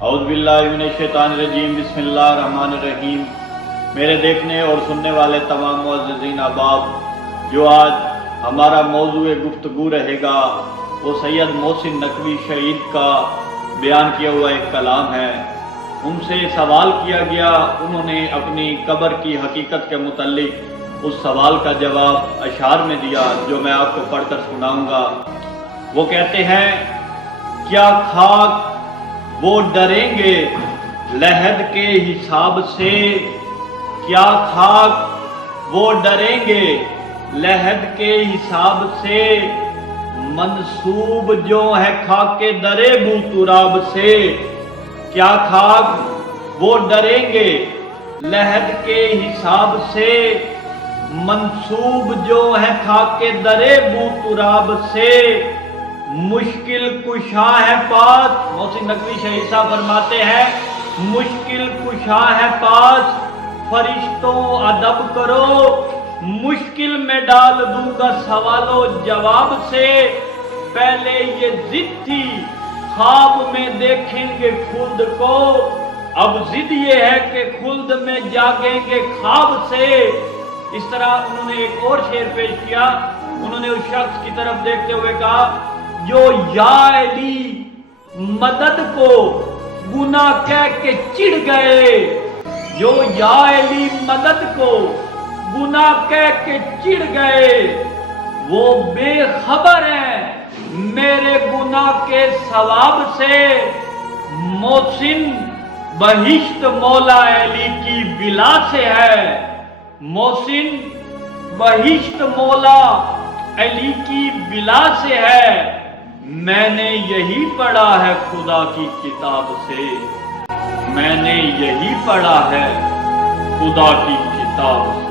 اعوذ باللہ من الشیطان الرجیم، بسم اللہ الرحمن الرحیم۔ میرے دیکھنے اور سننے والے تمام معززین احباب، جو آج ہمارا موضوع گفتگو رہے گا وہ سید محسن نقوی شہید کا بیان کیا ہوا ایک کلام ہے۔ ان سے سوال کیا گیا، انہوں نے اپنی قبر کی حقیقت کے متعلق اس سوال کا جواب اشعار میں دیا، جو میں آپ کو پڑھ کر سناؤں گا۔ وہ کہتے ہیں، کیا خاک وہ ڈریں گے لحد کے حساب سے، کیا خاک وہ ڈریں گے لحد کے حساب سے، منسوب جو ہے خاک کے درے بو تراب سے، کیا خاک وہ ڈریں گے لحد کے حساب سے، منسوب جو ہے خاک کے درے بو تراب سے، مشکل کشا ہے پاس۔ محسن نقوی شہید صاحب فرماتے ہیں، مشکل کشا ہے پاس، فرشتوں ادب کرو، مشکل میں ڈال دوں گا سوال و جواب سے، پہلے یہ ضد تھی خواب میں دیکھیں گے خلد کو، اب ضد یہ ہے کہ خلد میں جاگیں گے خواب سے۔ اس طرح انہوں نے ایک اور شعر پیش کیا، انہوں نے اس شخص کی طرف دیکھتے ہوئے کہا، جو یا علی مدد کو گناہ کہہ کے چڑ گئے، جو یا علی مدد کو گناہ کہہ کے چڑ گئے، وہ بے خبر ہیں میرے گناہ کے ثواب سے، محسن بہشت مولا علی کی ولا سے ہے، محسن بہشت مولا علی کی ولا سے ہے، میں نے یہی پڑھا ہے خدا کی کتاب سے، میں نے یہی پڑھا ہے خدا کی کتاب سے۔